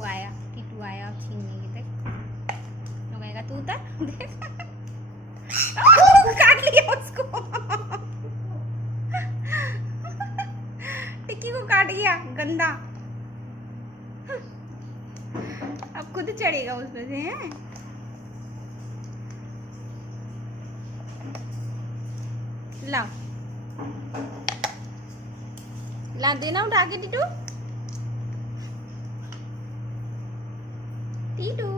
वो आया, टीटू आया छीनने की। देख तो कहेगा तू उतर। देख काट लिया उसको। टिक्की को काट गया, गंदा। अब खुद चढ़ेगा उसमें से। हैं ला ला देना उठा के टीटू। टीटू